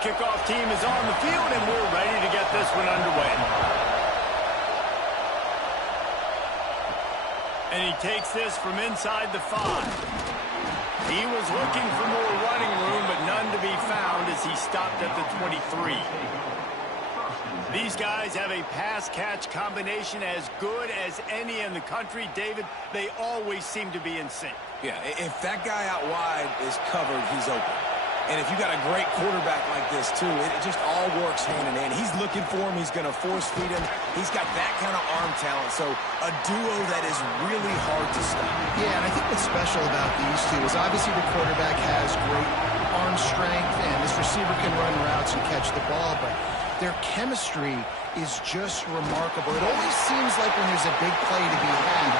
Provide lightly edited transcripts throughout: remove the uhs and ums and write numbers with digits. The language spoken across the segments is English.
kickoff team is on the field, and we're ready to get this one underway. And he takes this from inside the 5. He was looking for more running room, but none to be found as he stopped at the 23. These guys have a pass-catch combination as good as any in the country. David, they always seem to be in sync. Yeah, if that guy out wide is covered, he's open. And if you got a great quarterback like this, too, it just all works hand in hand. He's looking for him. He's going to force feed him. He's got that kind of arm talent. So a duo that is really hard to stop. Yeah, and I think what's special about these two is obviously the quarterback has great arm strength, and this receiver can run routes and catch the ball, but their chemistry is just remarkable. It always seems like when there's a big play to be had,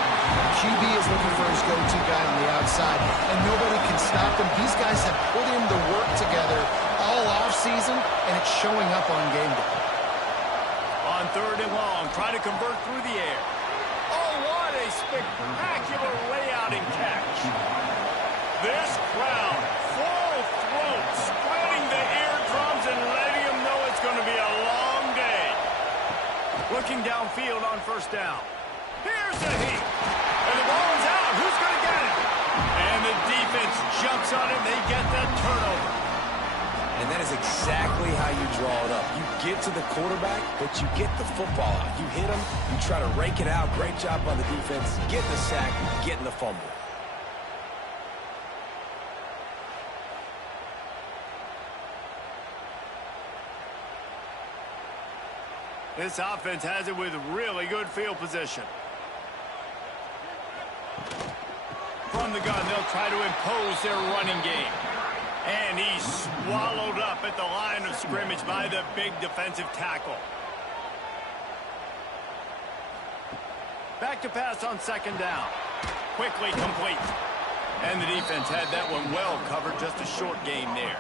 QB is looking for his go-to guy on the outside, and nobody can stop them. These guys have put in the work together all offseason, and it's showing up on game day. On 3rd and long, trying to convert through the air. Oh, what a spectacular layout and catch. This crowd, full throat, spreading the eardrums and letting them know it's going to be a long day. Looking downfield on 1st down. Here's the heat. And the ball is out. Who's going to get it? And the defense jumps on it. They get the turnover. And that is exactly how you draw it up. You get to the quarterback, but you get the football out. You hit him. You try to rake it out. Great job by the defense. Getting the sack, getting the fumble. This offense has it with really good field position. From the gun, they'll try to impose their running game. And he's swallowed up at the line of scrimmage by the big defensive tackle. Back to pass on 2nd down. Quickly complete. And the defense had that one well covered, just a short gain there.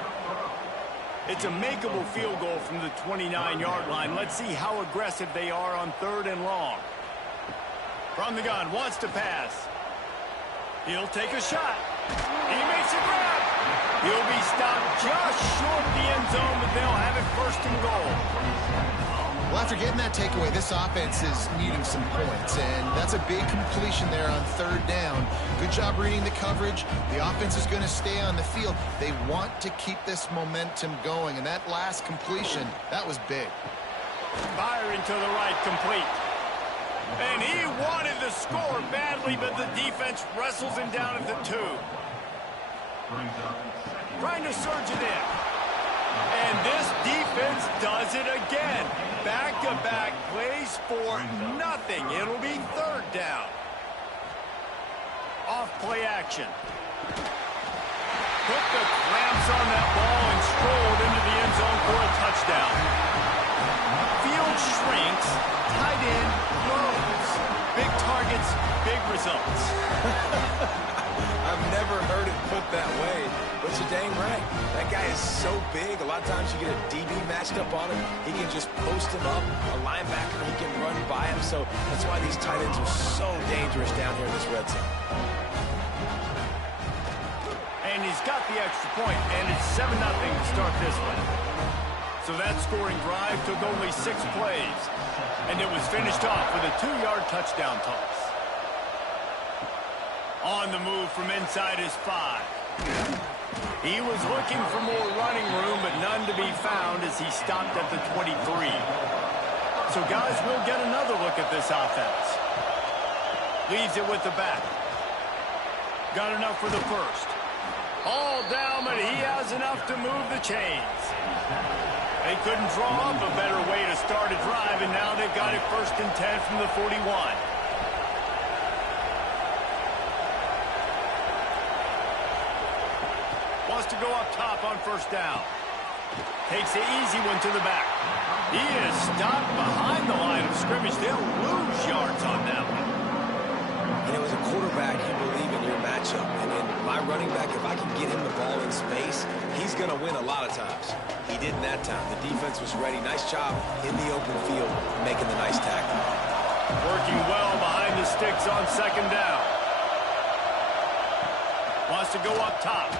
It's a makeable field goal from the 29-yard line. Let's see how aggressive they are on 3rd and long. From the gun, wants to pass. He'll take a shot. He makes a grab. He'll be stopped just short of the end zone, but they'll have it 1st and goal. Well, after getting that takeaway, this offense is needing some points, and that's a big completion there on 3rd down. Good job reading the coverage. The offense is going to stay on the field. They want to keep this momentum going, and that last completion, that was big. Firing to the right, complete. And he wanted the score badly, but the defense wrestles him down at the 2. Trying to surge it in. And this defense does it again. Back-to-back plays for nothing. It'll be 3rd down. Off play action. Put the clamps on that ball and strolled into the end zone for a touchdown. Field shrinks, tight end grows. Big targets, big results. I've never heard it put that way, but you're dang right. That guy is so big. A lot of times you get a DB matched up on him. He can just post him up. A linebacker, he can run by him. So that's why these tight ends are so dangerous down here in this red zone. And he's got the extra point, and it's 7-0 to start this one. So that scoring drive took only 6 plays, and it was finished off with a 2-yard touchdown toss. On the move from inside his 5. He was looking for more running room, but none to be found as he stopped at the 23. So, guys, we'll get another look at this offense. Leaves it with the back. Got enough for the 1st. All down, but he has enough to move the chains. They couldn't draw up a better way to start a drive, and now they've got it 1st and 10 from the 41. Wants to go up top on 1st down. Takes the easy one to the back. He is stopped behind the line of scrimmage. They'll lose yards on that one. And it was a quarterback you believe in your matchup. And in my running back, if I can get him the ball in space, he's going to win a lot of times. He didn't that time. The defense was ready. Nice job in the open field making the nice tackle. Working well behind the sticks on 2nd down. Wants to go up top.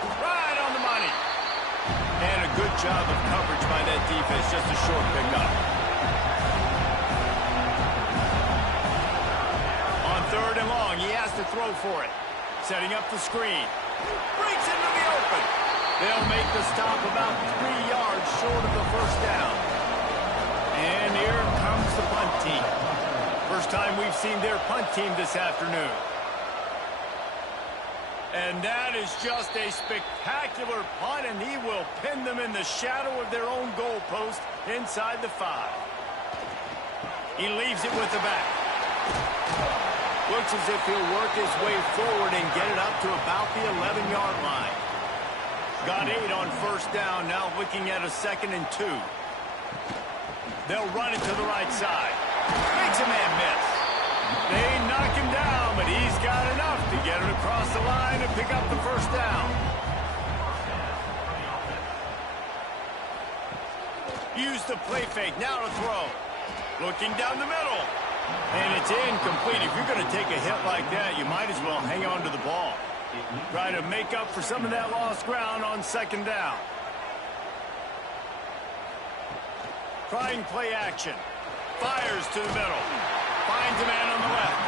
Right on the money. And a good job of coverage by that defense, just a short pickup. On 3rd and long, he has to throw for it. Setting up the screen. Breaks into the open. They'll make the stop about 3 yards short of the first down. And here comes the punt team. First time we've seen their punt team this afternoon. And that is just a spectacular punt, and he will pin them in the shadow of their own goalpost inside the 5. He leaves it with the back. Looks as if he'll work his way forward and get it up to about the 11-yard line. Got 8 on first down, now looking at a 2nd and 2. They'll run it to the right side. Makes a man miss. They knock him down, but he's got enough to get it across the line and pick up the first down. Use the play fake, now to throw. Looking down the middle. And it's incomplete. If you're going to take a hit like that, you might as well hang on to the ball. Try to make up for some of that lost ground on 2nd down. Trying play action. Fires to the middle. Finds a man on the left.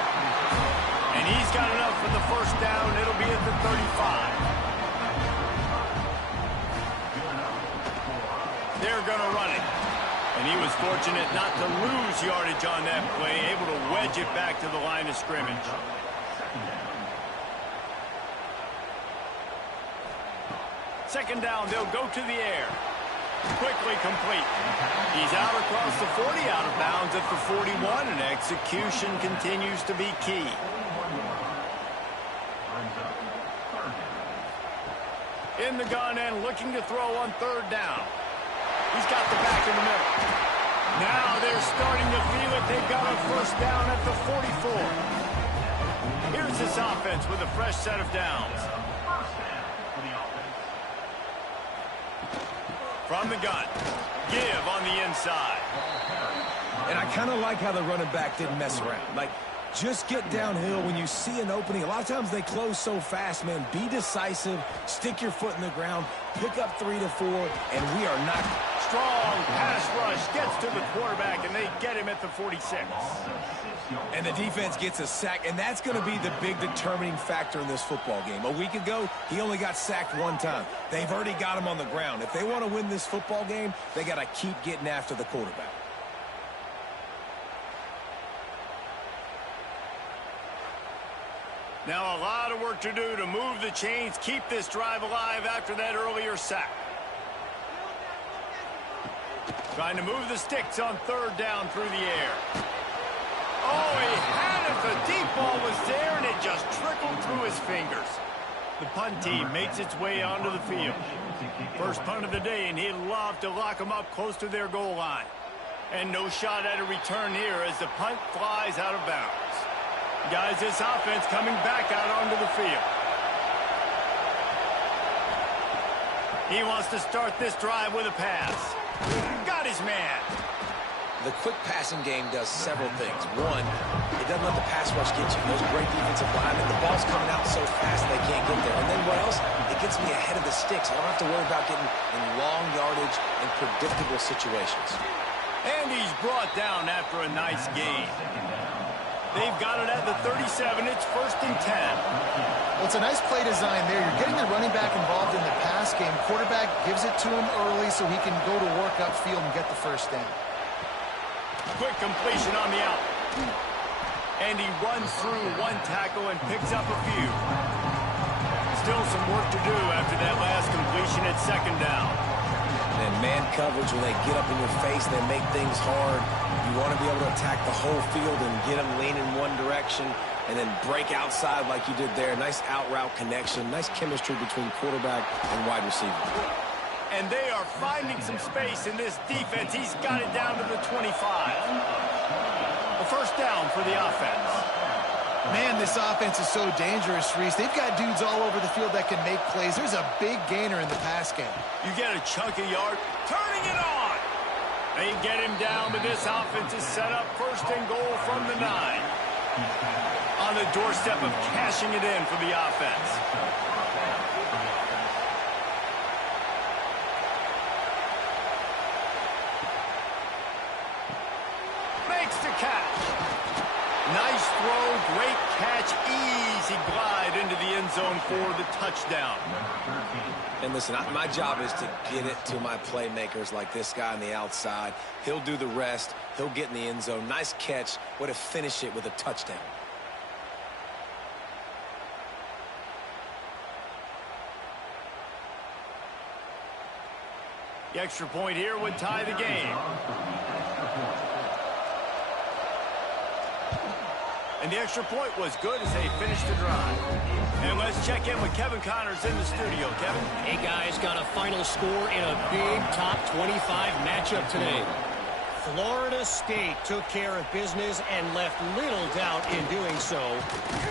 And he's got enough for the first down. It'll be at the 35. They're going to run it. And he was fortunate not to lose yardage on that play, able to wedge it back to the line of scrimmage. Second down, they'll go to the air. Quickly complete. He's out across the 40, out of bounds at the 41, and execution continues to be key. In the gun and looking to throw on 3rd down. He's got the back in the middle. Now they're starting to feel it. They've got a first down at the 44. Here's this offense with a fresh set of downs. From the gun. Give on the inside. And I kind of like how the running back didn't mess around. Like, just get downhill when you see an opening. A lot of times they close so fast, man. Be decisive. Stick your foot in the ground. Pick up 3 to 4, and we are not. Strong pass rush gets to the quarterback, and they get him at the 46. And the defense gets a sack, and that's going to be the big determining factor in this football game. A week ago, he only got sacked 1 time. They've already got him on the ground. If they want to win this football game, they got to keep getting after the quarterback. Now a lot of work to do to move the chains, keep this drive alive after that earlier sack. Trying to move the sticks on 3rd down through the air. Oh, he had it. The deep ball was there, and it just trickled through his fingers. The punt team makes its way onto the field. First punt of the day, and he'd love to lock them up close to their goal line. And no shot at a return here as the punt flies out of bounds. Guys, this offense coming back out onto the field. He wants to start this drive with a pass. Got his man. The quick passing game does several things. One, it doesn't let the pass rush get you. Those great defensive linemen, the ball's coming out so fast they can't get there. And then what else? It gets me ahead of the sticks. I don't have to worry about getting in long yardage and predictable situations. And he's brought down after a nice gain. They've got it at the 37. It's 1st and 10. Well, it's a nice play design there. You're getting the running back involved in the pass game. Quarterback gives it to him early so he can go to work upfield and get the first down. Quick completion on the out. And he runs through 1 tackle and picks up a few. Still some work to do after that last completion at 2nd down. And man coverage, when they get up in your face, they make things hard. You want to be able to attack the whole field and get them lean in one direction and then break outside like you did there. Nice out route connection, nice chemistry between quarterback and wide receiver. And they are finding some space in this defense. He's got it down to the 25. A first down for the offense. Man, this offense is so dangerous, Reese. They've got dudes all over the field that can make plays. There's a big gainer in the pass game. You get a chunky yard, turning it on. They get him down, but this offense is set up 1st and goal from the 9. On the doorstep of cashing it in for the offense. zone for the touchdown. And listen, my job is to get it to my playmakers like this guy on the outside. He'll do the rest. He'll get in the end zone. Nice catch. Way to finish it with a touchdown. The extra point here would tie the game. And the extra point was good as they finished the drive. And let's check in with Kevin Connors in the studio. Kevin? Hey, guys, got a final score in a big top 25 matchup today. Florida State took care of business and left little doubt in doing so.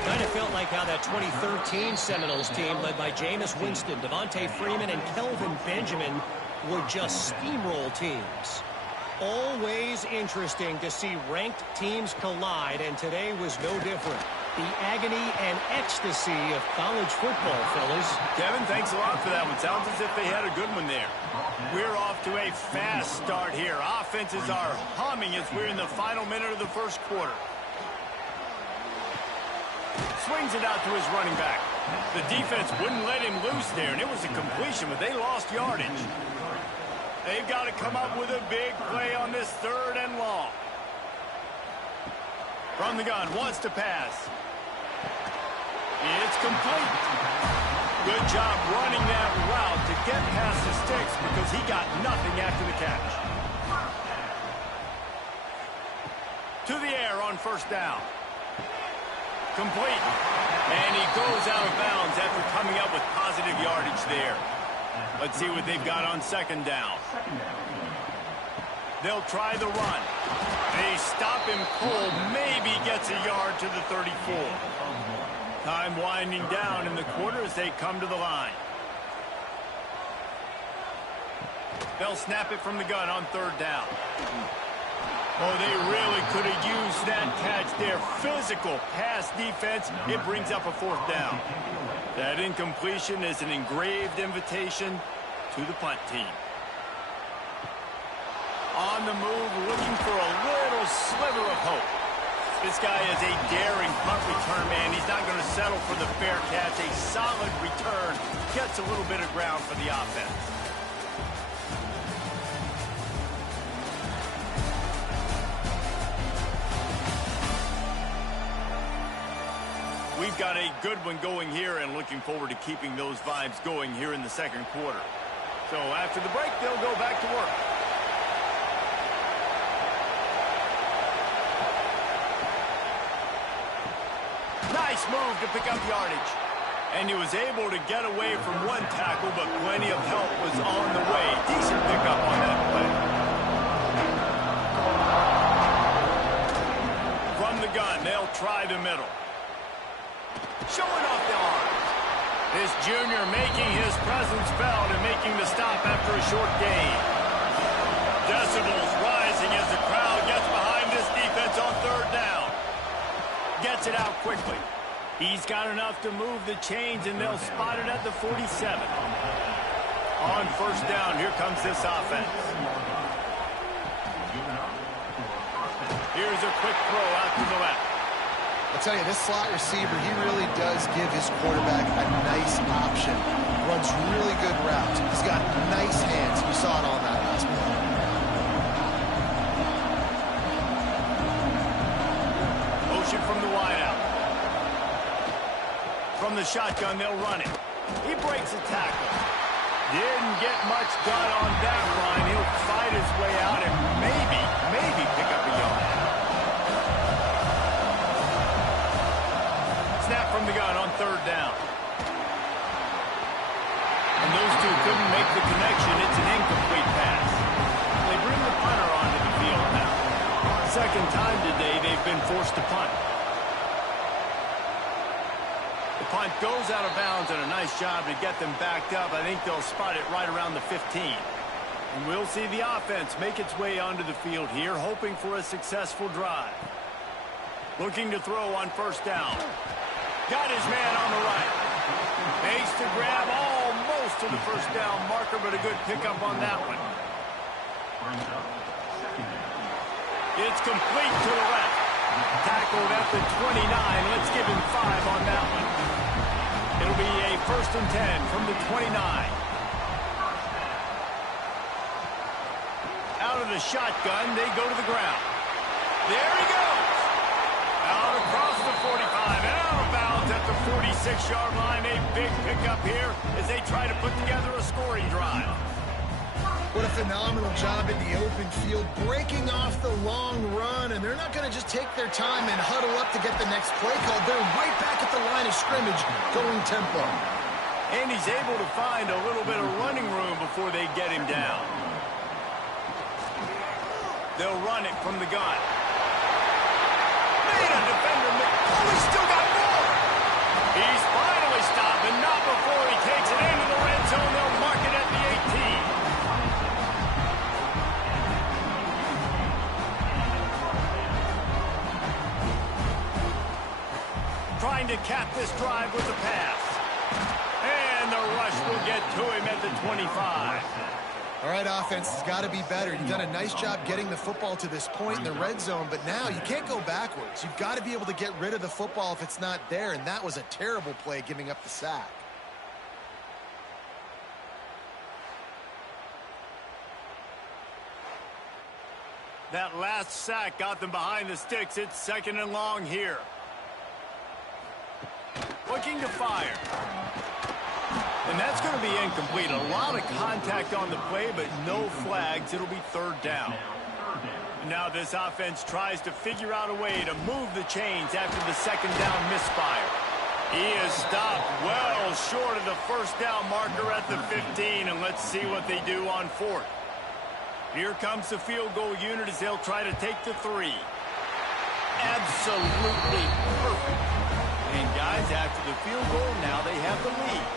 Kind of felt like how that 2013 Seminoles team led by Jameis Winston, Devontae Freeman, and Kelvin Benjamin would just steamroll teams. Always interesting to see ranked teams collide, and today was no different. The agony and ecstasy of college football, fellas. Kevin, thanks a lot for that one. Sounds as if they had a good one there. We're off to a fast start here. Offenses are humming as we're in the final minute of the first quarter. Swings it out to his running back. The defense wouldn't let him loose there, and it was a completion, but they lost yardage. They've got to come up with a big play on this 3rd and long. From the gun, wants to pass. It's complete. Good job running that route to get past the sticks because he got nothing after the catch. To the air on 1st down. Complete. And he goes out of bounds after coming up with positive yardage there. Let's see what they've got on 2nd down. They'll try the run. They stop him cold. Maybe gets a yard to the 34. Time winding down in the quarter as they come to the line. They'll snap it from the gun on 3rd down. Oh, they really could have used that catch there. Physical pass defense. It brings up a 4th down. That incompletion is an engraved invitation to the punt team. On the move, looking for a little sliver of hope. This guy is a daring punt return man. He's not going to settle for the fair catch. A solid return gets a little bit of ground for the offense. We've got a good one going here and looking forward to keeping those vibes going here in the 2nd quarter. So after the break, they'll go back to work. Nice move to pick up yardage. And he was able to get away from one tackle, but plenty of help was on the way. Decent pickup on that play. From the gun, they'll try the middle. Showing off the arms. This junior making his presence felt and making the stop after a short gain. Decibels rising as the crowd gets behind this defense on 3rd down. Gets it out quickly. He's got enough to move the chains, and they'll spot it at the 47. On 1st down, here comes this offense. Here's a quick throw out to the left. I'll tell you, this slot receiver, he really does give his quarterback a nice option. Runs really good routes. He's got nice hands. You saw it on that last play. Motion from the wideout. From the shotgun, they'll run it. He breaks a tackle. Didn't get much done on that line. He'll fight his way out and maybe pick up a yard. Snap from the gun on 3rd down. And those two couldn't make the connection. It's an incomplete pass. They bring the punter onto the field now. 2nd time today they've been forced to punt. The punt goes out of bounds, and a nice job to get them backed up. I think they'll spot it right around the 15. And we'll see the offense make its way onto the field here, hoping for a successful drive. Looking to throw on 1st down. Got his man on the right. Makes the grab almost to the 1st down marker, but a good pickup on that one. It's complete to the left. Tackled at the 29. Let's give him 5 on that one. It'll first and 10 from the 29. Out of the shotgun, they go to the ground. There he goes. Out across the 45 and out of bounds at the 46-yard line. A big pickup here as they try to put together a scoring drive. What a phenomenal job in the open field, breaking off the long run, and they're not going to just take their time and huddle up to get the next play called. They're right back at the line of scrimmage, going tempo. And he's able to find a little bit of running room before they get him down. They'll run it from the gun. Made a defender. Oh, he's still got more. He's finally stopped, and not before he takes it into the red zone. They'll mark it at the 18. Trying to cap this drive with a pass. And the rush will get to him at the 25. All right, offense has got to be better. You've done a nice job getting the football to this point in the red zone, but now you can't go backwards. You've got to be able to get rid of the football if it's not there, and that was a terrible play giving up the sack. That last sack got them behind the sticks. It's second and long here. Looking to fire. And that's going to be incomplete. A lot of contact on the play, but no flags. It'll be third down. Now this offense tries to figure out a way to move the chains after the second down misfire. He is stopped well short of the first down marker at the 15, and let's see what they do on fourth. Here comes the field goal unit as they'll try to take the 3. Absolutely perfect. And guys, after the field goal, now they have the lead.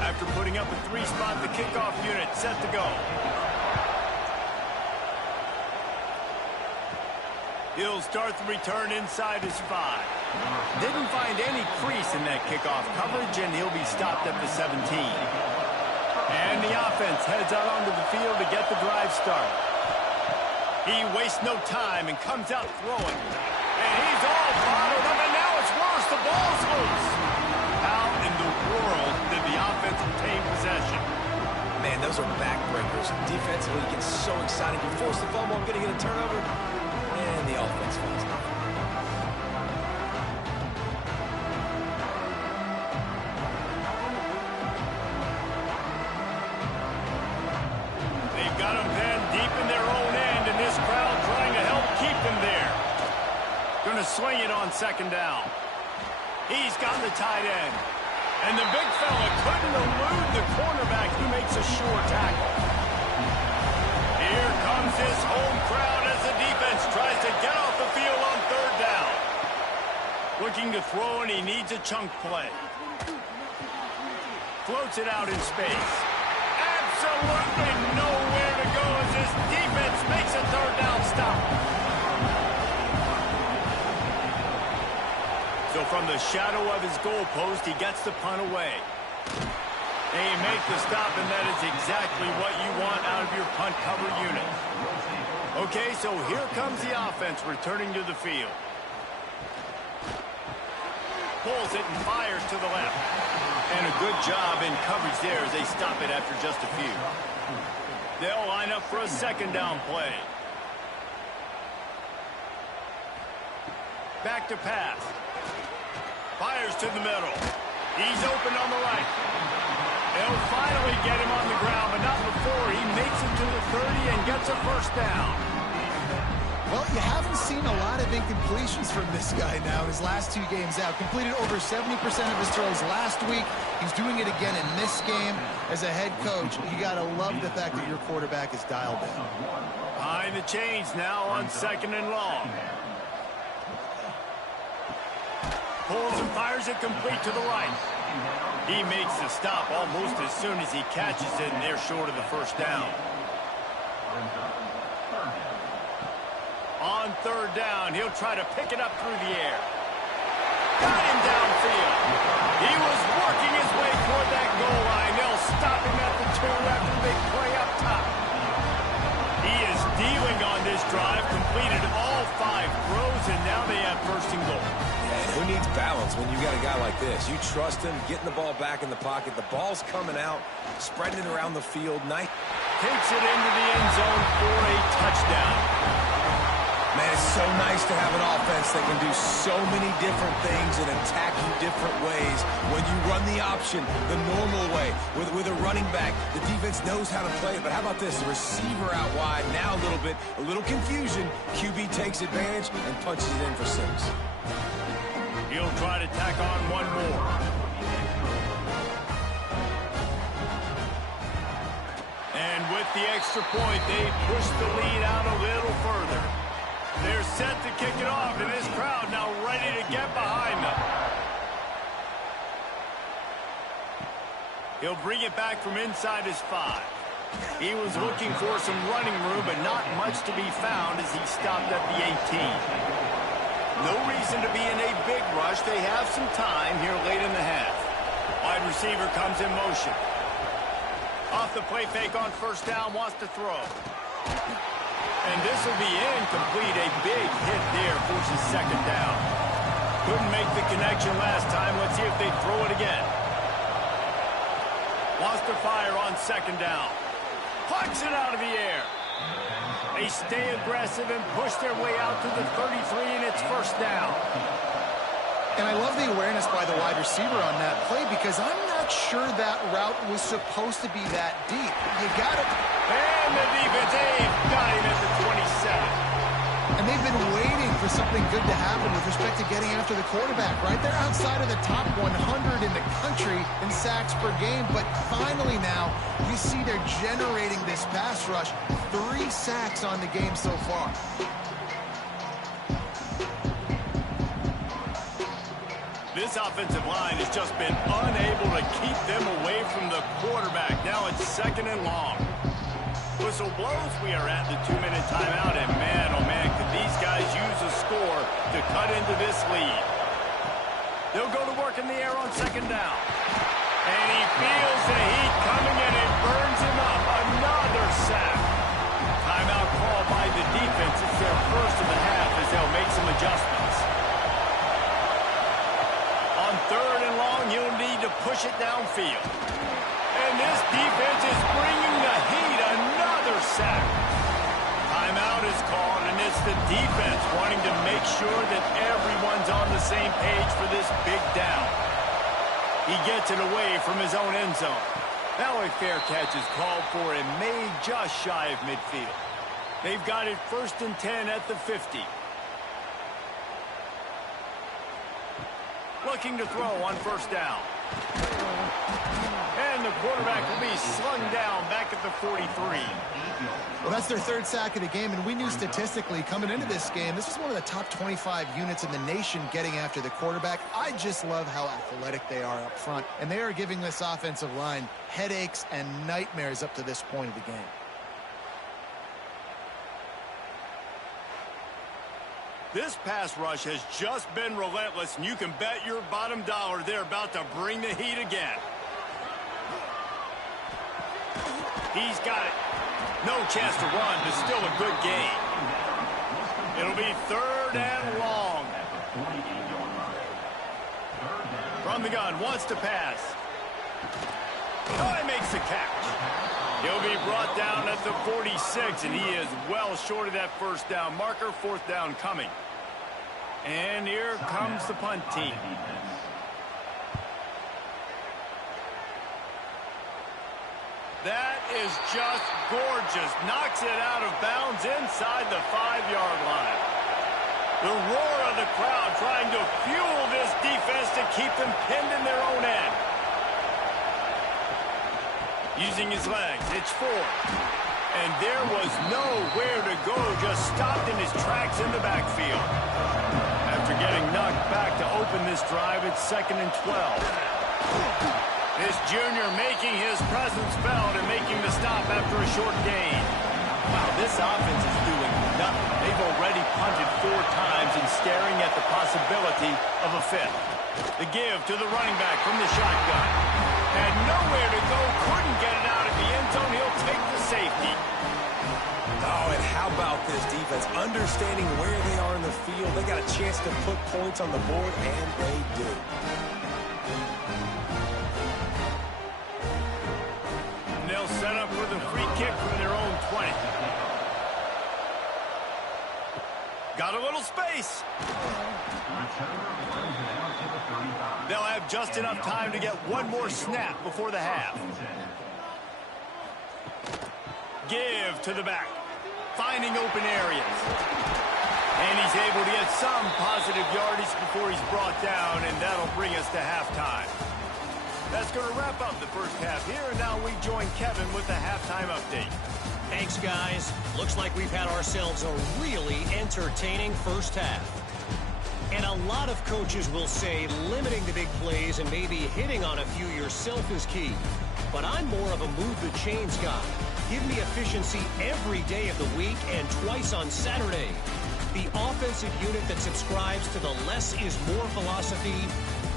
After putting up a 3-spot, the kickoff unit set to go. He'll start the return inside his 5. Didn't find any crease in that kickoff coverage, and he'll be stopped at the 17. And the offense heads out onto the field to get the drive started. He wastes no time and comes out throwing. And he's all bottled up, and now it's worse. The ball's loose. How in the world did the offense obtain possession? Man, those are backbreakers. Defensively, it gets so exciting. You force the fumble, I'm going to get a turnover, and the offense falls off. They've got them then deep in their own end, and this crowd trying to help keep them there. Going to swing it on second down. He's got the tight end. And the big fella couldn't elude the cornerback who makes a sure tackle. Here comes his home crowd as the defense tries to get off the field on third down. Looking to throw, and he needs a chunk play. Floats it out in space. Absolutely nowhere to go as his defense makes a third down stop. So from the shadow of his goalpost, he gets the punt away. They make the stop, and that is exactly what you want out of your punt cover unit. Okay, so here comes the offense returning to the field. Pulls it and fires to the left. And a good job in coverage there as they stop it after just a few. They'll line up for a second down play. Back to pass. Fires to the middle. He's open on the right. They'll finally get him on the ground, but not before he makes it to the 30 and gets a first down. Well, you haven't seen a lot of incompletions from this guy now in his last 2 games out. Completed over 70% of his throws last week. He's doing it again in this game. As a head coach, you got to love the fact that your quarterback is dialed in. Behind the chains now on second and long. Pulls and fires it complete to the right. He makes the stop almost as soon as he catches it, and they're short of the first down. On third down, he'll try to pick it up through the air. Got him downfield. He was working his way toward that goal line. They'll stop him at the 2 after the big play up top. He is dealing on this this drive, completed all 5 throws, and now they have first and goal. Yeah, and who needs balance when you got a guy like this? You trust him, getting the ball back in the pocket. The ball's coming out, spreading it around the field. Nice. Takes it into the end zone for a touchdown. Man, it's so nice to have an offense that can do so many different things and attack you different ways. When you run the option the normal way with a running back, the defense knows how to play it. But how about this? The receiver out wide, now a little confusion. QB takes advantage and punches it in for 6. He'll try to tack on one more. And with the extra point, they push the lead out a little further. They're set to kick it off, and this crowd now ready to get behind them. He'll bring it back from inside his 5. He was looking for some running room, but not much to be found as he stopped at the 18. No reason to be in a big rush. They have some time here late in the half. Wide receiver comes in motion. Off the play fake on first down, wants to throw. And this will be incomplete. A big hit there, forces second down. Couldn't make the connection last time. Let's see if they throw it again. Wants to fire on second down. Plucks it out of the air. They stay aggressive and push their way out to the 33, and it's first down. And I love the awareness by the wide receiver on that play because I'm not sure that route was supposed to be that deep. You got it. And the defense, they've got him at the 27. And they've been waiting for something good to happen with respect to getting after the quarterback, right? They're outside of the top 100 in the country in sacks per game, but finally now you see they're generating this pass rush. 3 sacks on the game so far. This offensive line has just been unable to keep them away from the quarterback. Now it's second and long. Whistle blows. We are at the 2-minute timeout, and man, oh man, could these guys use a score to cut into this lead. They'll go to work in the air on second down. And he feels the heat coming, and it burns him up. Another sack. Timeout call by the defense. It's their first of the half as they'll make some adjustments. On third and long, he'll need to push it downfield. And this defense is bringing the heat. Another sack. Timeout is called, and it's the defense wanting to make sure that everyone's on the same page for this big down. He gets it away from his own end zone. Now a fair catch is called for and made just shy of midfield. They've got it first and 10 at the 50. Looking to throw on first down. And the quarterback will be slung down back at the 43. Well, that's their 3rd sack of the game, and we knew statistically coming into this game, this is one of the top 25 units in the nation getting after the quarterback. I just love how athletic they are up front, and they are giving this offensive line headaches and nightmares up to this point of the game. This pass rush has just been relentless, and you can bet your bottom dollar they're about to bring the heat again. He's got it. No chance to run, but still a good gain. It'll be third and long. From the gun, wants to pass. Oh, he makes the catch. He'll be brought down at the 46, and he is well short of that first down marker. 4th down coming. And here comes the punt team. That is just gorgeous. Knocks it out of bounds inside the 5-yard line. The roar of the crowd trying to fuel this defense to keep them pinned in their own end. Using his legs, it's 4th. And there was nowhere to go, just stopped in his tracks in the backfield. After getting knocked back to open this drive, it's 2nd and 12. This junior making his presence felt and making the stop after a short gain. Wow, this offense is doing nothing. They've already punted 4 times and staring at the possibility of a 5th. The give to the running back from the shotgun. Had nowhere to go, couldn't get it out of the end zone. He'll take the safety. Oh, and how about this defense? Understanding where they are in the field, they got a chance to put points on the board, and they do. And they'll set up with a free kick from their own 20. Got a little space. They'll have just enough time to get one more snap before the half. Give to the back. Finding open areas. And he's able to get some positive yardage before he's brought down, and that'll bring us to halftime. That's going to wrap up the first half here, and now we join Kevin with the halftime update. Thanks, guys. Looks like we've had ourselves a really entertaining first half. And a lot of coaches will say limiting the big plays and maybe hitting on a few yourself is key. But I'm more of a move the chains guy. Give me efficiency every day of the week and twice on Saturday. The offensive unit that subscribes to the less is more philosophy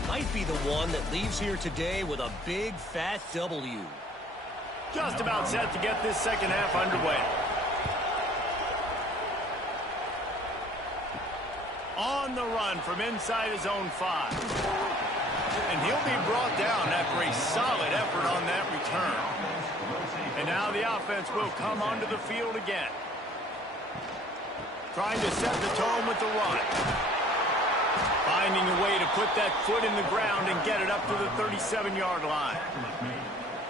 might be the one that leaves here today with a big fat W. Just about set to get this second half underway. On the run from inside his own 5. And he'll be brought down after a solid effort on that return. And now the offense will come onto the field again. Trying to set the tone with the run. Finding a way to put that foot in the ground and get it up to the 37-yard line.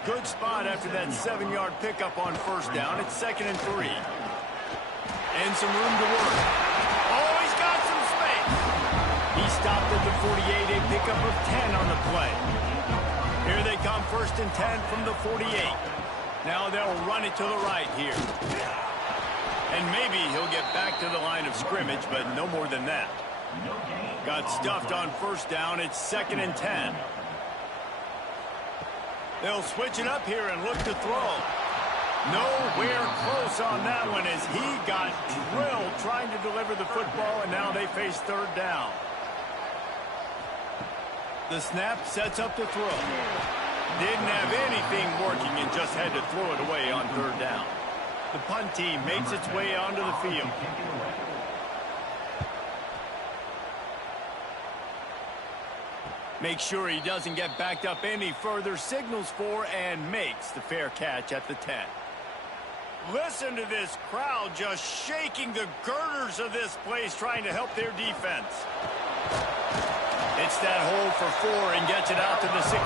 Good spot after that 7-yard pickup on first down. It's 2nd and 3. And some room to work. Oh, he's got some space. He stopped at the 48, a pickup of 10 on the play. Here they come, 1st and 10 from the 48. Now they'll run it to the right here. And maybe he'll get back to the line of scrimmage, but no more than that. Got stuffed on first down. It's 2nd and 10. They'll switch it up here and look to throw. Nowhere close on that one as he got drilled trying to deliver the football, and now they face 3rd down. The snap sets up the throw. Didn't have anything working and just had to throw it away on 3rd down. The punt team makes its way onto the field. Makes sure he doesn't get backed up any further, signals for and makes the fair catch at the 10. Listen to this crowd just shaking the girders of this place trying to help their defense. It's that hole for 4 and gets it out to the 16.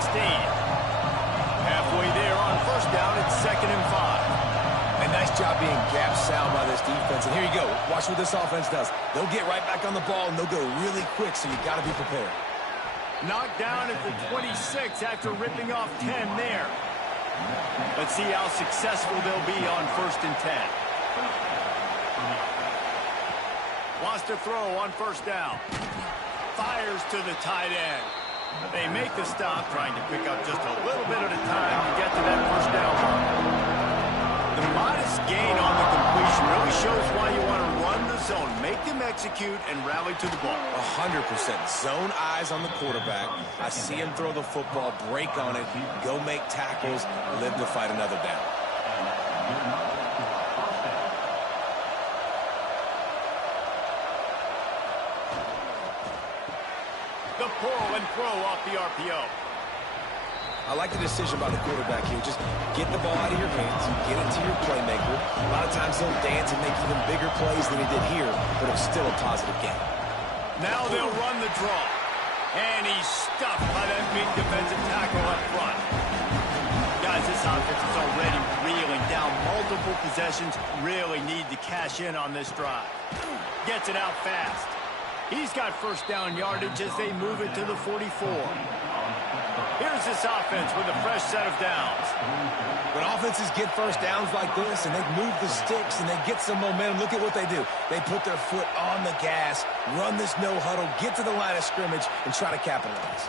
Halfway there on first down, it's 2nd and 5. A nice job being gap sound by this defense. And here you go. Watch what this offense does. They'll get right back on the ball, and they'll go really quick, so you got to be prepared. Knocked down at the 26 after ripping off 10 there. Let's see how successful they'll be on 1st and 10. Wants to throw on first down. Fires to the tight end. They make the stop, trying to pick up just a little bit at a time to get to that first down mark. The modest gain on the completion really shows why you want to run the zone, make them execute, and rally to the ball. 100%. Zone eyes on the quarterback. I see him throw the football, break on it, go make tackles, live to fight another down. The pull and throw off the RPO. I like the decision by the quarterback here. Just get the ball out of your hands, get it to your playmaker. A lot of times he'll dance and make even bigger plays than he did here, but it's still a positive game. Now they'll run the draw. And he's stuffed by that big defensive tackle up front. Guys, this offense is already reeling down multiple possessions. Really need to cash in on this drive. Gets it out fast. He's got first down yardage as they move it to the 44. Here's this offense with a fresh set of downs. When offenses get first downs like this and they move the sticks and they get some momentum, look at what they do. They put their foot on the gas, run this no huddle, get to the line of scrimmage, and try to capitalize.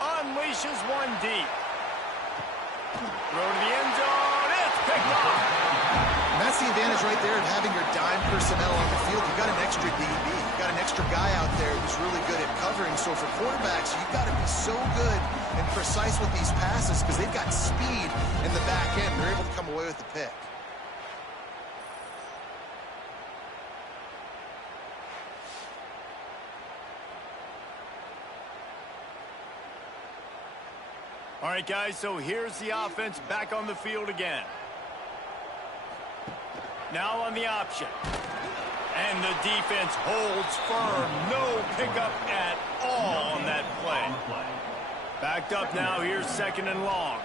Unleashes one deep. Throw to the end zone. It's picked off. And that's the advantage right there of having your dime personnel on the field. You've got an extra DB. You've got an extra guy out there who's really good at covering. So for quarterbacks, you've got to be so good and precise with these passes because they've got speed in the back end. They're able to come away with the pick. All right, guys, so here's the offense back on the field again. Now on the option. And the defense holds firm. No pickup at all on that play. Backed up now. Here's second and long.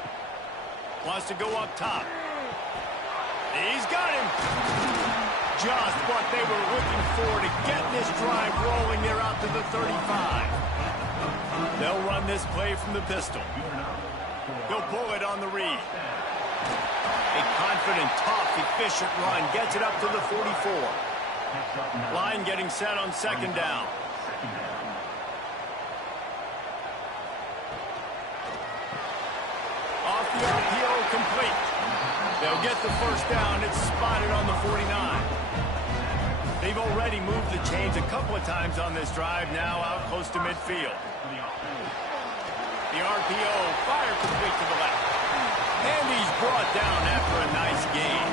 Wants to go up top. He's got him. Just what they were looking for to get this drive rolling. They're out to the 35. They'll run this play from the pistol. He'll pull it on the read. A confident, tough, efficient run. Gets it up to the 44. Line getting set on second down. Off the RPO, complete. They'll get the first down. It's spotted on the 49. They've already moved the chains a couple of times on this drive, now out close to midfield. The RPO, fire complete to the left. And he's brought down after a nice gain.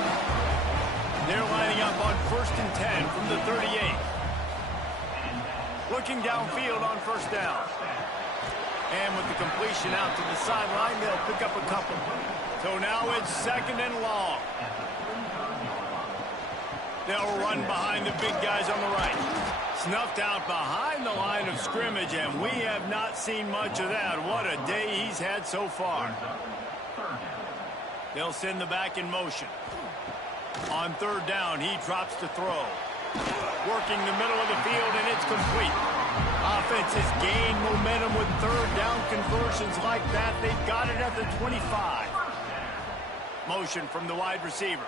They're lining up on 1st and 10 from the 38. Looking downfield on first down. And with the completion out to the sideline, they'll pick up a couple. So now it's second and long. They'll run behind the big guys on the right. Snuffed out behind the line of scrimmage, and we have not seen much of that. What a day he's had so far. They'll send the back in motion. On third down, he drops to throw. Working the middle of the field, and it's complete. Offense has gained momentum with third down conversions like that. They've got it at the 25. Motion from the wide receiver.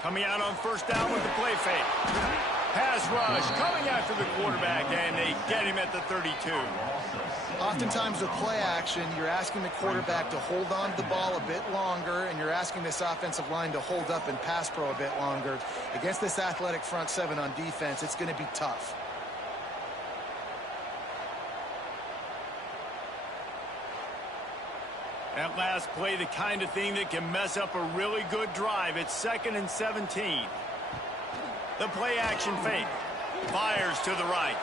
Coming out on first down with the play fake. Pass rush coming after the quarterback, and they get him at the 32. Oftentimes with play action, you're asking the quarterback to hold on to the ball a bit longer, and you're asking this offensive line to hold up and pass pro a bit longer. Against this athletic front seven on defense, it's going to be tough. That last play, the kind of thing that can mess up a really good drive. It's 2nd and 17. The play action fake. Fires to the right.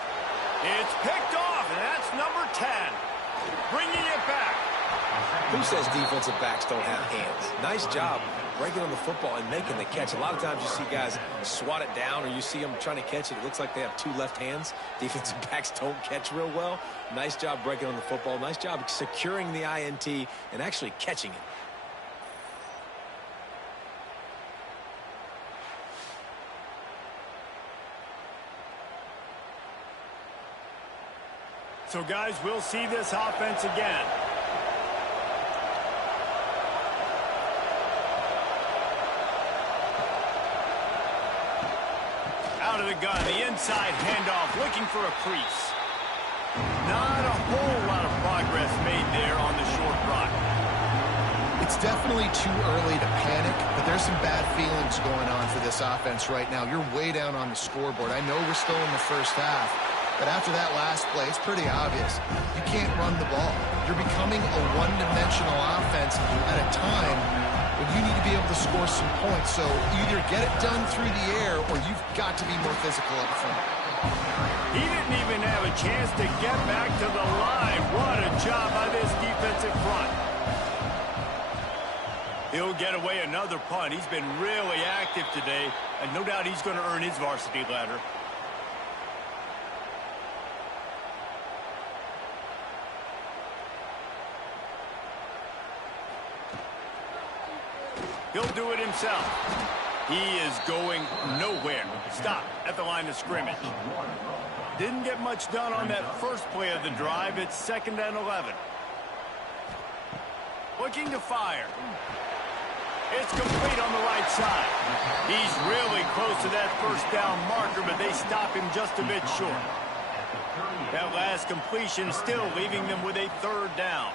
It's picked off, and that's number 10. Bringing it back. Who says defensive backs don't have hands? Nice job breaking on the football and making the catch. A lot of times you see guys swat it down, or you see them trying to catch it. It looks like they have two left hands. Defensive backs don't catch real well. Nice job breaking on the football. Nice job securing the INT and actually catching it. So, guys, we'll see this offense again. Out of the gun, the inside handoff, looking for a crease. Not a whole lot of progress made there on the short run. It's definitely too early to panic, but there's some bad feelings going on for this offense right now. You're way down on the scoreboard. I know we're still in the first half, but after that last play, it's pretty obvious. You can't run the ball. You're becoming a one-dimensional offense at a time when you need to be able to score some points. So either get it done through the air or you've got to be more physical up front. He didn't even have a chance to get back to the line. What a job by this defensive front. He'll get away another punt. He's been really active today, and no doubt he's going to earn his varsity ladder. He'll do it himself. He is going nowhere. Stop at the line of scrimmage. Didn't get much done on that first play of the drive. It's 2nd and 11. Looking to fire. It's complete on the right side. He's really close to that first down marker, but they stop him just a bit short. That last completion still leaving them with a 3rd down.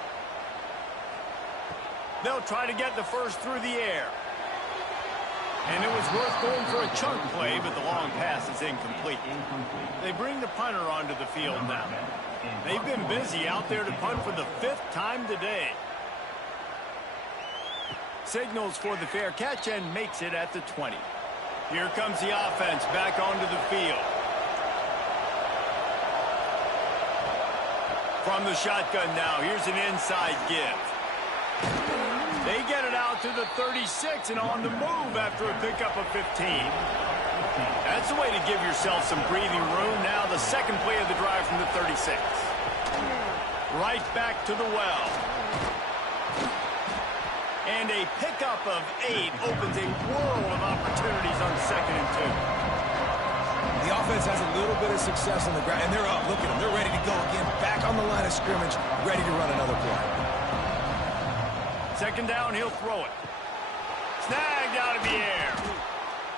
They'll try to get the first through the air. And it was worth going for a chunk play, but the long pass is incomplete. They bring the punter onto the field now. They've been busy out there to punt for the 5th time today. Signals for the fair catch and makes it at the 20. Here comes the offense back onto the field. From the shotgun now, here's an inside give. They get it out to the 36 and on the move after a pickup of 15. That's the way to give yourself some breathing room. Now the second play of the drive from the 36. Right back to the well. And a pickup of 8 opens a world of opportunities on 2nd and 2. The offense has a little bit of success on the ground, and they're up. Look at them. They're ready to go again. Back on the line of scrimmage, ready to run another play. 2nd down, he'll throw it. Snagged out of the air.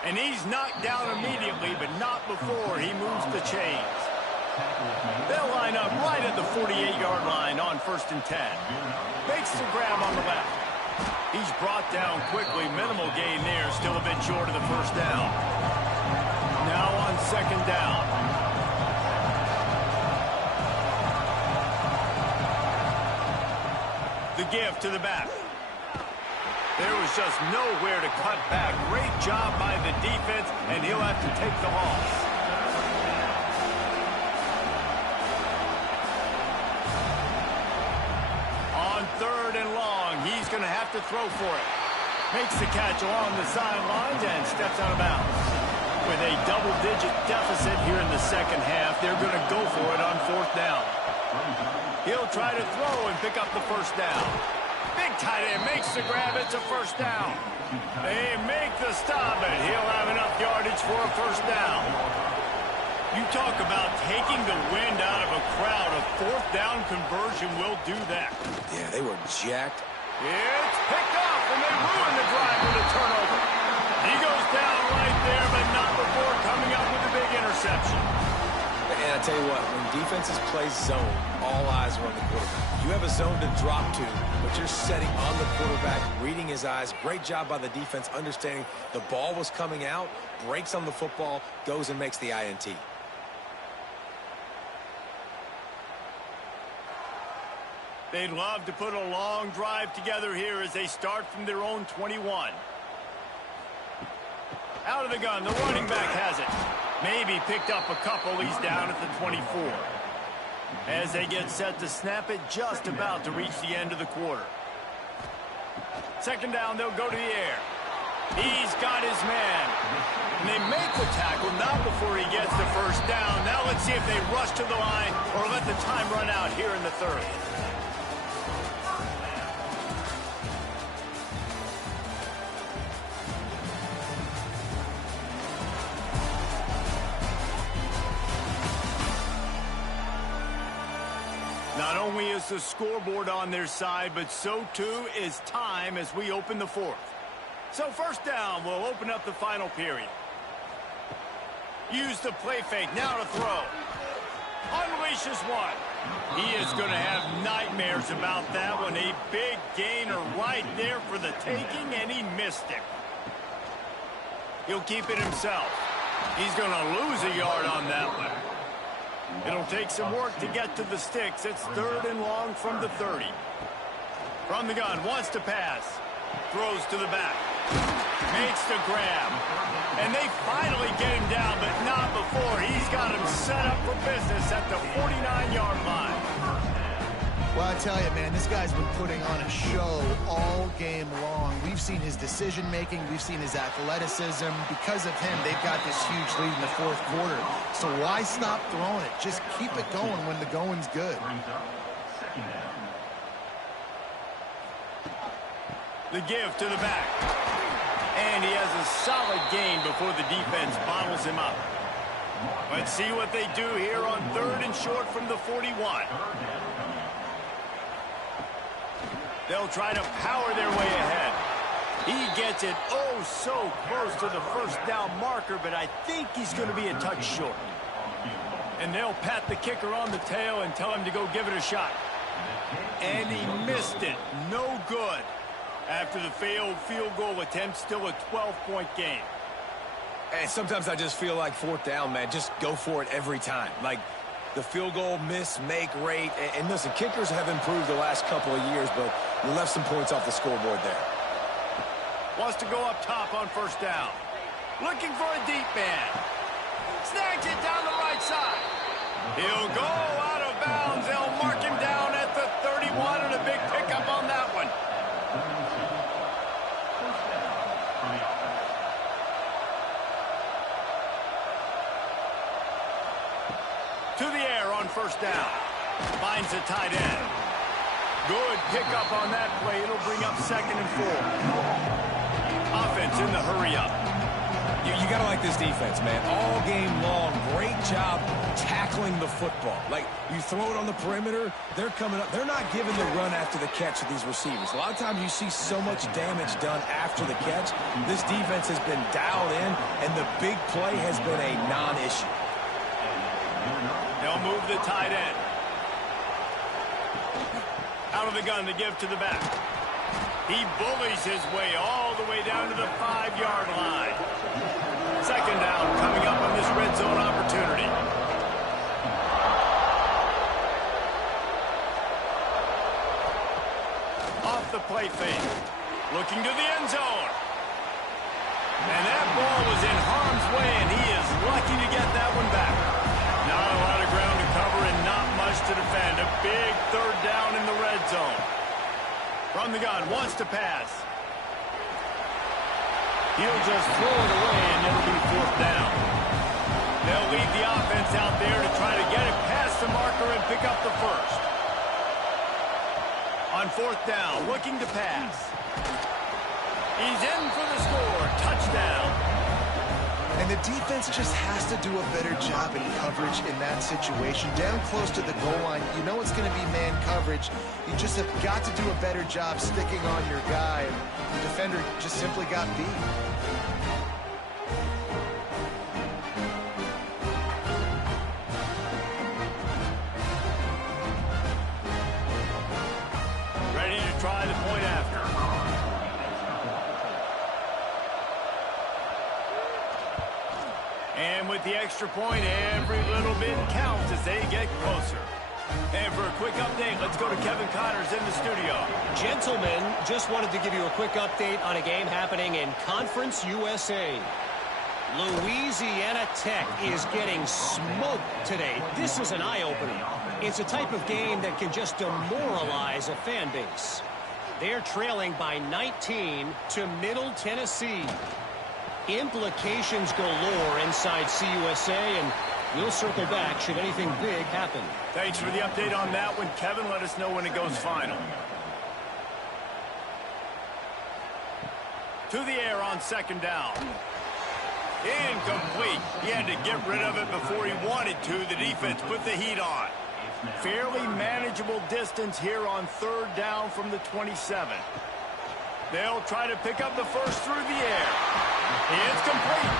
And he's knocked down immediately, but not before he moves the chains. They'll line up right at the 48-yard line on 1st and 10. Makes the grab on the left. He's brought down quickly. Minimal gain there. Still a bit short of the 1st down. Now on 2nd down. The give to the back. There was just nowhere to cut back. Great job by the defense, and he'll have to take the loss. On 3rd and long, he's going to have to throw for it. Makes the catch along the sidelines and steps out of bounds. With a double-digit deficit here in the 2nd half, they're going to go for it on 4th down. He'll try to throw and pick up the 1st down. Big tight end makes the grab. It's a 1st down. They make the stop, and he'll have enough yardage for a 1st down. You talk about taking the wind out of a crowd. A 4th down conversion will do that. Yeah, they were jacked. It's picked off, and they ruin the drive with a turnover. He goes down right there, but not before coming up with a big interception. And I tell you what, when defenses play zone, all eyes are on the quarterback. You have a zone to drop to, but you're setting on the quarterback, reading his eyes. Great job by the defense, understanding the ball was coming out, breaks on the football, goes and makes the INT. They'd love to put a long drive together here as they start from their own 21. Out of the gun, the running back has it. Maybe picked up a couple. He's down at the 24. As they get set to snap it, just about to reach the end of the quarter. 2nd down, they'll go to the air. He's got his man. And they make the tackle, not before he gets the 1st down. Now let's see if they rush to the line or let the time run out here in the 3rd. Not only is the scoreboard on their side, but so too is time as we open the 4th. So 1st down will open up the final period. Use the play fake, now to throw. Unleashes one. He is going to have nightmares about that one. A big gainer right there for the taking, and he missed it. He'll keep it himself. He's going to lose a yard on that one. It'll take some work to get to the sticks. It's 3rd and long from the 30. From the gun, wants to pass. Throws to the back. Makes the grab. And they finally get him down, but not before. He's got him set up for business at the 49-yard line. Well, I tell you, man, this guy's been putting on a show all game long. We've seen his decision-making. We've seen his athleticism. Because of him, they've got this huge lead in the 4th quarter. So why stop throwing it? Just keep it going when the going's good. The give to the back. And he has a solid gain before the defense bottles him up. Let's see what they do here on 3rd and short from the 41. They'll try to power their way ahead. He gets it oh so close to the 1st down marker, but I think he's going to be a touch short. And they'll pat the kicker on the tail and tell him to go give it a shot. And he missed it. No good. After the failed field goal attempt, still a 12-point game. And sometimes I just feel like 4th down, man. Just go for it every time. Like the field goal miss, make rate. And listen, kickers have improved the last couple of years, but you left some points off the scoreboard there. Wants to go up top on 1st down. Looking for a deep man. Snags it down the right side. He'll go out of bounds. They'll mark him down at the 31, and a big pickup on that one. To the air on first down. Finds a tight end. Good pickup on that play. It'll bring up 2nd and 4. Offense in the hurry up. You got to like this defense, man. All game long, great job tackling the football. Like, you throw it on the perimeter, they're coming up. They're not giving the run after the catch to these receivers. A lot of times you see so much damage done after the catch. This defense has been dialed in, and the big play has been a non-issue. They'll move the tight end. Out of the gun to give to the back. He bullies his way all the way down to the 5-yard line. 2nd down coming up on this red zone opportunity. Off the play fake. Looking to the end zone. And that ball was in harm's way, and he is lucky to get that one back. Not a lot of ground to cover and not much to defend. A big 3rd down in the red zone. From the gun, wants to pass. He'll just throw it away, and it'll be 4th down. They'll leave the offense out there to try to get it past the marker and pick up the first. On 4th down, looking to pass. He's in for the score. Touchdown. And the defense just has to do a better job in coverage in that situation. Down close to the goal line, you know it's going to be man coverage. You just have got to do a better job sticking on your guy. The defender just simply got beat. Ready to try the point after. And with the extra point, every little bit counts as they get closer. And for a quick update, let's go to Kevin Connors in the studio. Gentlemen, just wanted to give you a quick update on a game happening in Conference USA. Louisiana Tech is getting smoked today. This is an eye-opener. It's a type of game that can just demoralize a fan base. They're trailing by 19 to Middle Tennessee. Implications galore inside CUSA, and we'll circle back should anything big happen. Thanks for the update on that one, Kevin. Let us know when it goes final. To the air on 2nd down. Incomplete. He had to get rid of it before he wanted to. The defense put the heat on. Fairly manageable distance here on 3rd down from the 27. They'll try to pick up the first through the air. It's complete.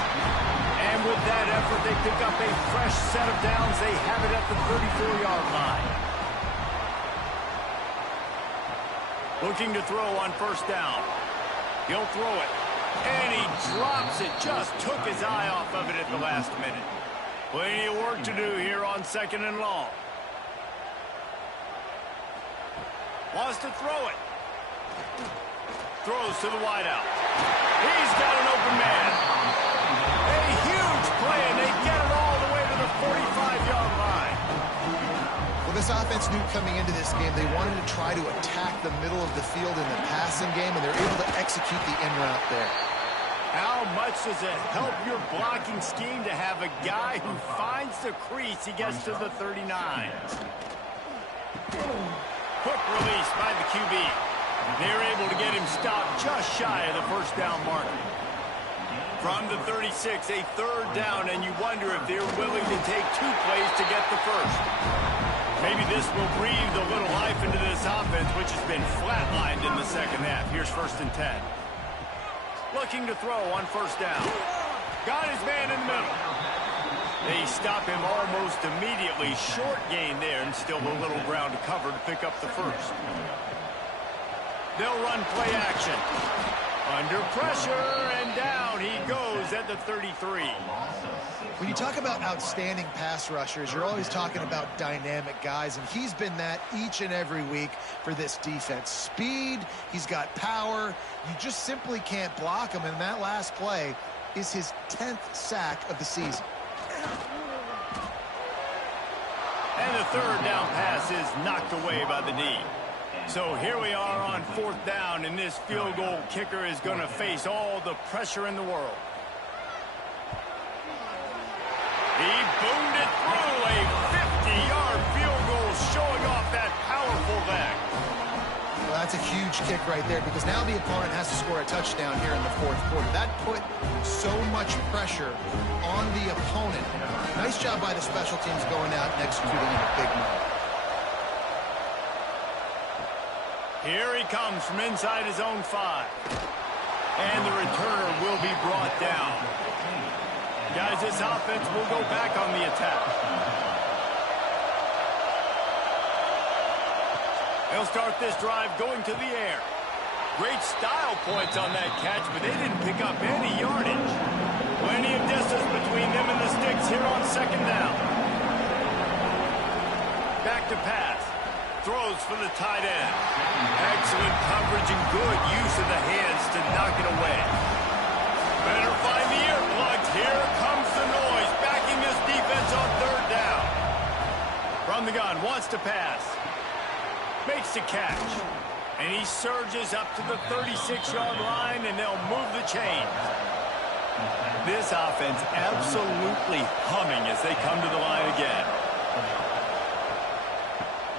And with that effort, they pick up a fresh set of downs. They have it at the 34-yard line. Looking to throw on 1st down. He'll throw it. And he drops it. Just took his eye off of it at the last minute. Plenty of work to do here on 2nd and long. Wants to throw it. Throws to the wideout. He's got an open man. A huge play, and they get it all the way to the 45-yard line. Well, this offense knew coming into this game they wanted to try to attack the middle of the field in the passing game, and they're able to execute the in route there. How much does it help your blocking scheme to have a guy who finds the crease? He gets to the 39. Quick release by the QB. They're able to get him stopped just shy of the 1st down marker. From the 36, a 3rd down, and you wonder if they're willing to take 2 plays to get the first. Maybe this will breathe a little life into this offense, which has been flatlined in the 2nd half. Here's 1st and 10. Looking to throw on 1st down. Got his man in the middle. They stop him almost immediately. Short gain there, and still a little ground to cover to pick up the first. They'll run play action. Under pressure, and down he goes at the 33. When you talk about outstanding pass rushers, you're always talking about dynamic guys, and he's been that each and every week for this defense. Speed, he's got power. You just simply can't block him, and that last play is his 10th sack of the season. And the third down pass is knocked away by the D. So here we are on 4th down, and this field goal kicker is going to face all the pressure in the world. He boomed it through, a 50-yard field goal showing off that powerful leg. Well, that's a huge kick right there because now the opponent has to score a touchdown here in the 4th quarter. That put so much pressure on the opponent. Nice job by the special teams going out and executing in a big moment. Here he comes from inside his own 5. And the returner will be brought down. Guys, this offense will go back on the attack. They'll start this drive going to the air. Great style points on that catch, but they didn't pick up any yardage. Plenty of distance between them and the sticks here on 2nd down. Back to pass. Throws for the tight end. Excellent coverage and good use of the hands to knock it away. Better find the earplugs. Here comes the noise, backing this defense on 3rd down. From the gun, wants to pass. Makes the catch. And he surges up to the 36-yard line, and they'll move the chains. This offense absolutely humming as they come to the line again.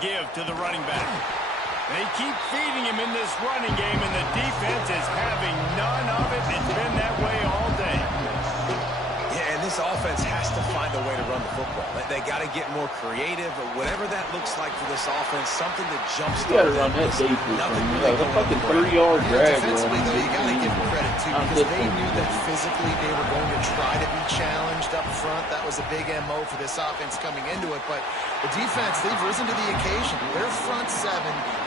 Give to the running back. They keep feeding him in this running game, and the defense is having none of it. It's been that way all day. Yeah, and this offense has to find a way to run the football. They got to get more creative, or whatever that looks like for this offense, something to jumpstart. You got to run that deep. The fucking 30-yard drag. Defensively, though, you got to give them credit, too, because they knew that physically they were going to try to be challenged up front. That was a big MO for this offense coming into it, but the defense, they've risen to the occasion. Their front 7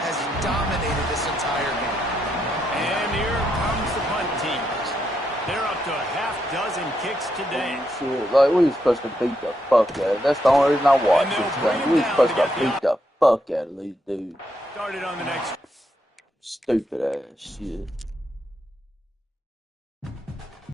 has dominated this entire game. And here comes the punt team. They're up to a half-dozen kicks today. Shit, like, we was supposed to beat the fuck out of it. That's the only reason I watch this game. We was supposed to beat the fuck out of these dudes. Started on the next. Stupid ass shit.